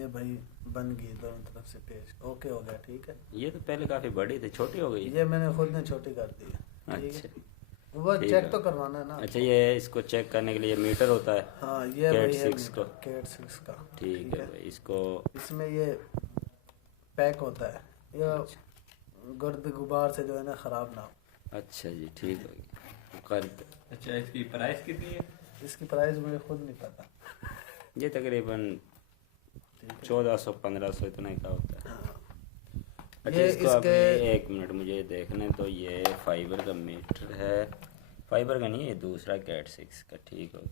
ये भाई बन गई दोनों तरफ से पेस्ट, ओके हो गया। ठीक है, ये तो पहले काफ़ी बड़ी थी, छोटी हो गई। ये मैंने खुद ने छोटी कर दी है। ठीक अच्छा है, वो ठीक चेक है। तो करवाना है ना। अच्छा, ये इसको चेक करने के लिए मीटर होता है? हाँ, ये कैट वही है 6 को। कैट 6 का। ठीक है भाई, इसको इसमें ये पैक होता है, ये गर्द गुबार से जो है ना ख़राब ना हो। अच्छा जी, ठीक हो गया कर। अच्छा, इसकी प्राइस कितनी है? इसकी प्राइस मुझे खुद नहीं पता। ये तकरीबन 1400-1500 इतना ही का होता है। हाँ। अच्छा, ये इसको इसके अभी 1 मिनट मुझे देखने तो। ये फाइबर का मीटर है, फाइबर का नहीं है, ये दूसरा कैट 6 का। ठीक हो,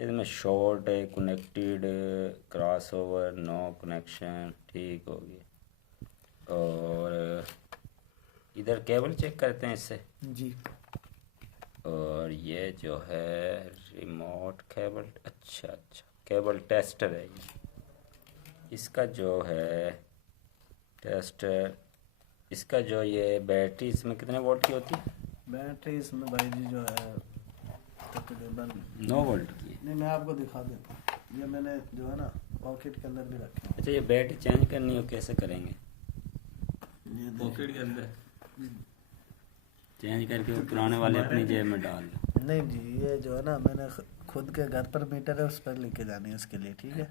इसमें शॉर्ट है, connected, cross over, no connection. ठीक हो गया। और इधर केबल चेक करते हैं इससे। जी, और ये जो है रिमोट केबल। अच्छा अच्छा, केबल टेस्टर है ये। इसका जो है टेस्टर, इसका जो ये बैटरी इसमें कितने वोल्ट की होती है? बैटरी इसमें भाई जी जो है तकरीबन 9 वोल्ट की है। नहीं, मैं आपको दिखा देता हूँ। ये मैंने जो है ना पॉकेट के अंदर भी रखे हैं। अच्छा, ये बैटरी चेंज करनी हो कैसे करेंगे? ये पॉकेट के अंदर चेंज करके वो पुराने वाले अपनी जेब में डाल दो। नहीं जी, ये जो है ना मैंने खुद के घर पर मीटर है, उस पर लेके जानी है उसके लिए। ठीक है,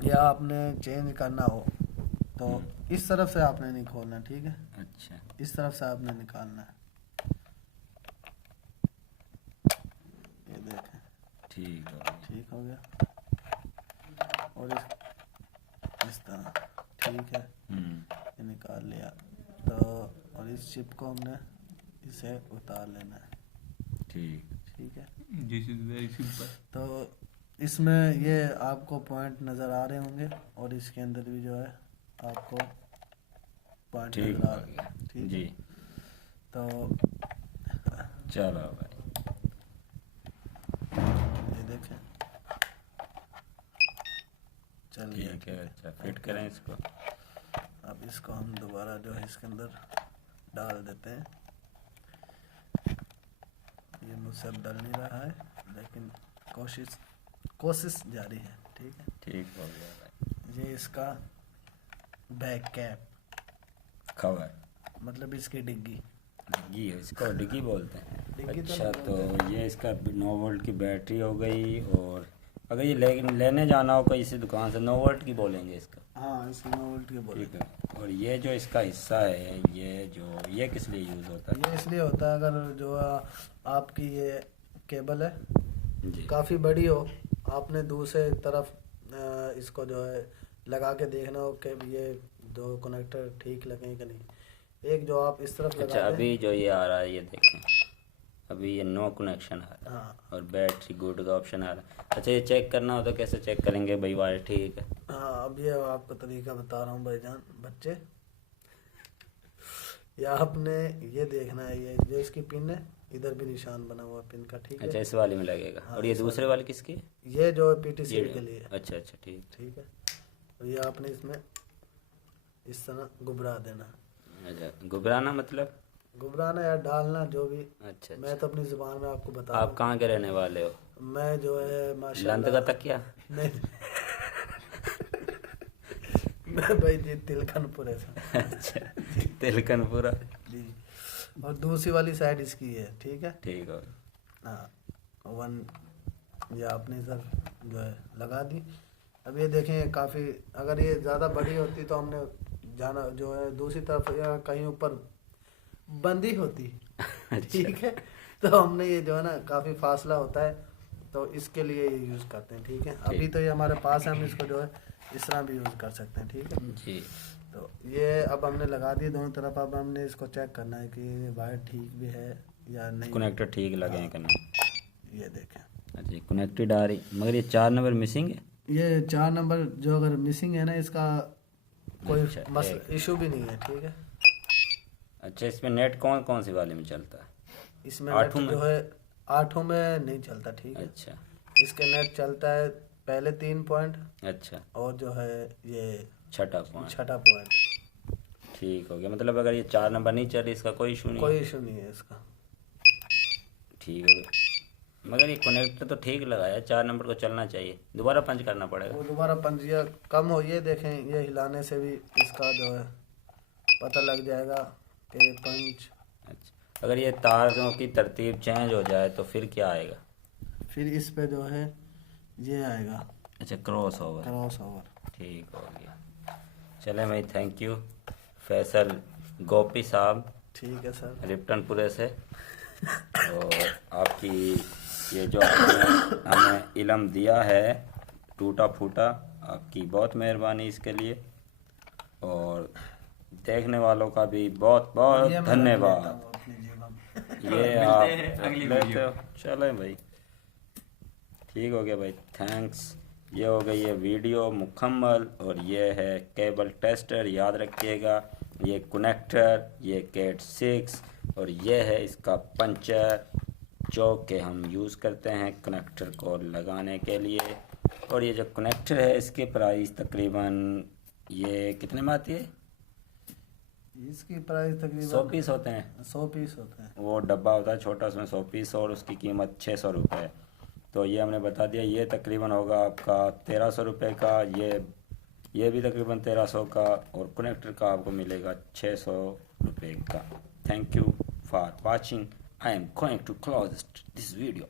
या आपने चेंज करना हो तो इस तरफ से आपने नहीं खोलना। ठीक है, अच्छा, इस तरफ से आपने निकालना है। ये देखें, ठीक हो गया। ठीक हो गया। और इस तरह। ठीक है, ये निकाल लिया। तो और इस चिप को हमने इसे उतार लेना है। ठीक। ठीक है, दिस इज वेरी सिंपल। तो इसमें ये आपको पॉइंट नज़र आ रहे होंगे और इसके अंदर भी जो है आपको पॉइंट ठीक नज़र आ हो रहे गया हैं। ठीक जी। है, तो चलो भाई, ये देखें, चल गया। ठीक है। अच्छा, फिट करें इसको। अब इसको हम दोबारा जो है इसके अंदर डाल देते हैं। ये मुझसे अब डल नहीं रहा है, लेकिन कोशिश जारी है। ठीक है, ठीक हो गया भाई। ये इसका बैक कैप, कवर, मतलब इसकी डिग्गी। डिग्गी है, इसको डिग्गी बोलते हैं। डिग्गी तो अच्छा, नहीं तो बोलते। ये इसका 9 वोल्ट की बैटरी हो गई। और अगर ये लेने जाना हो कहीं से दुकान से, 9 वोल्ट की बोलेंगे इसका। हाँ, इसकी 9 वोल्ट की बोले। ठीक है। और ये जो इसका हिस्सा है, ये किस लिए यूज़ होता है? ये इसलिए होता है अगर जो आपकी ये केबल है जी। काफ़ी बड़ी हो, आपने दूसरे तरफ इसको जो है लगा के देखना हो कि ये दो कनेक्टर ठीक लगें कि नहीं। एक जो आप इस तरफ अच्छा, लगा दें। अभी जो ये आ रहा है, ये देखें, अभी ये नो कनेक्शन आ रहा है। हाँ और बैटरी गुड का ऑप्शन आ रहा है। अच्छा, ये चेक करना हो तो कैसे चेक करेंगे भाई? वायर ठीक है। हाँ, अब ये आपको तरीका बता रहा हूँ भाईजान बच्चे। या आपने ये देखना है, ये जो इसकी पिन है, इधर भी निशान बना हुआ पिन का। ठीक अच्छा, है, इस वाले में लगेगा। हाँ, और ये इस दूसरे वाले किसकी है? ये जो है पीटीसी ये के लिए। अच्छा अच्छा, ठीक। ठीक है, और ये आपने इसमें इस तरह घुबरा देना। अच्छा, घुबराना मतलब? घुबराना या डालना, जो भी। अच्छा मैं अच्छा। तो अपनी जुबान में आपको बता आप कहाँ के रहने वाले हो? रहा हूँ। मैं जो है लंद माशाल्लाह का तकिया? नहीं मैं भाई जी तिलकनपुरे से। अच्छा, तिलकनपुरा। जी, और दूसरी वाली साइड इसकी है। ठीक है, ठीक हो। हाँ, 1 ये आपने सर जो है लगा दी। अब ये देखें, काफ़ी अगर ये ज़्यादा बड़ी होती तो हमने जाना जो है दूसरी तरफ या कहीं ऊपर बंदी होती। ठीक है, तो हमने ये जो है ना काफ़ी फासला होता है, तो इसके लिए ये यूज़ करते हैं। ठीक है, अभी तो ये हमारे पास है, हम इसको जो है इस तरह भी यूज़ कर सकते हैं। ठीक है जी। तो ये अब हमने लगा दिए दोनों तरफ। अब हमने इसको चेक करना है कि वायर ठीक भी है या नहीं। कनेक्टर ठीक लगे हैं कि नहीं? ये देखें, अच्छा, कनेक्टेड आ रही, मगर ये 4 नंबर मिसिंग है। ये 4 नंबर जो अगर मिसिंग है ना, इसका कोई अच्छा, इशू भी नहीं है। ठीक है, अच्छा, इसमें नेट कौन कौन सी वाले में चलता है? इसमें 8 नेट में? जो है 8 में नहीं चलता। ठीक है, अच्छा इसके नेट चलता है पहले 3 पॉइंट अच्छा, और जो है ये छठा पॉइंट। छठा पॉइंट। ठीक हो गया। मतलब अगर ये 4 नंबर नहीं चल रही, इसका कोई इशू नहीं कोई है? इशू नहीं है इसका। ठीक हो गया। मगर ये कनेक्टर तो ठीक लगाया, 4 नंबर को चलना चाहिए, दोबारा पंच करना पड़ेगा। वो दोबारा पंजिया कम हो, ये देखें, ये हिलाने से भी इसका जो है पता लग जाएगा कि ये पंच। अच्छा, अगर ये तारों की तरतीब चेंज हो जाए तो फिर क्या आएगा? फिर इस पे जो है ये आएगा अच्छा, क्रॉस ओवर। Cross over. ठीक हो गया। चले भाई, थैंक यू फैसल गोपी साहब, ठीक है सर। रिप्टनपुरे से। और आपकी ये जो आपने हमें इल्म दिया है टूटा फूटा, आपकी बहुत मेहरबानी इसके लिए। और देखने वालों का भी बहुत बहुत ये मैं रख लेता धन्यवाद। हूँ अपनी जेब में। ये मिलते आप हैं अगली लेते वीडियो। हो। चले भाई, ठीक हो गया भाई, थैंक्स। ये हो गई ये वीडियो मुकम्मल। और ये है केबल टेस्टर, याद रखिएगा। ये कनेक्टर, ये कैट 6, और ये है इसका पंचर जो कि हम यूज़ करते हैं कनेक्टर को लगाने के लिए। और ये जो कनेक्टर है इसकी प्राइस तकरीबन ये कितने में आती है? इसकी प्राइस 100 तकरीबन पीस होते हैं। 100 पीस होते हैं। वो डब्बा होता है छोटा, उसमें 100 पीस, और उसकी कीमत 600 रुपये है। तो ये हमने बता दिया। ये तकरीबन होगा आपका 1300 रुपये का, ये भी तकरीबन 1300 का, और कनेक्टर का आपको मिलेगा 600 रुपये का। Thank you for watching. I am going to close this video.